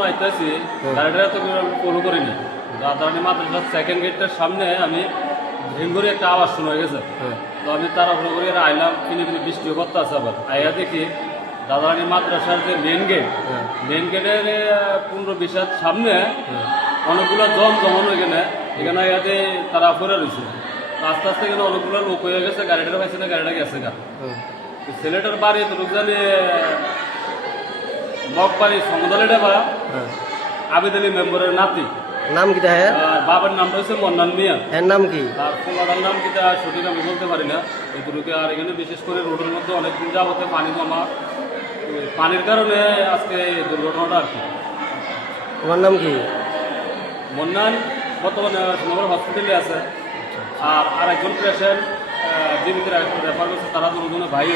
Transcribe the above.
যখন আইতেছি গাড়িটা তো ফলো করিনি। রাধারানী মাদ্রাসার সেকেন্ড গেটটার সামনে আমি ঢিম করে একটা আওয়াজ শোনা গেছে। তো আমি তাড়াহুড়ো করে আইলাম, কিনে বৃষ্টিও করতে আছে। আবার আইয়া দেখি রাধারানী মাদ্রাসার যে মেন গেটের 15-20 হাত সামনে অনেকগুলো জল জমানো এখানে ইয়াতে তারা পড়ে রয়েছে। আস্তে আস্তে এখানে অনেকগুলো লোক হয়ে গেছে, গাড়িটা পাইছে না, গাড়িটা গেছে গা। ছেলেটার বাড়ি তো লোক জানি মগবাড়ি সমদলেটা বা আবেদ আলী মেম্বারের নাতি। নাম কি হ্যাঁ? আর বাবার নামটা হচ্ছে মন্নান মিয়া। এর নাম কি? আর পোলাটার নাম কিটা সঠিক আমি বলতে পারি না এগুলোকে। আর এখানে বিশেষ করে রোডের মধ্যে অনেকদিন যাবতে পানি জমা, পানির কারণে আজকে এই দুর্ঘটনাটা আর কি। তোমার নাম কি? মন্নান বর্তমানে সোনাবার হসপিটালে আছে। আর আরেকজন পেশেন্ট জীবিত রেফার করছে, তারা দুজনে ভাই।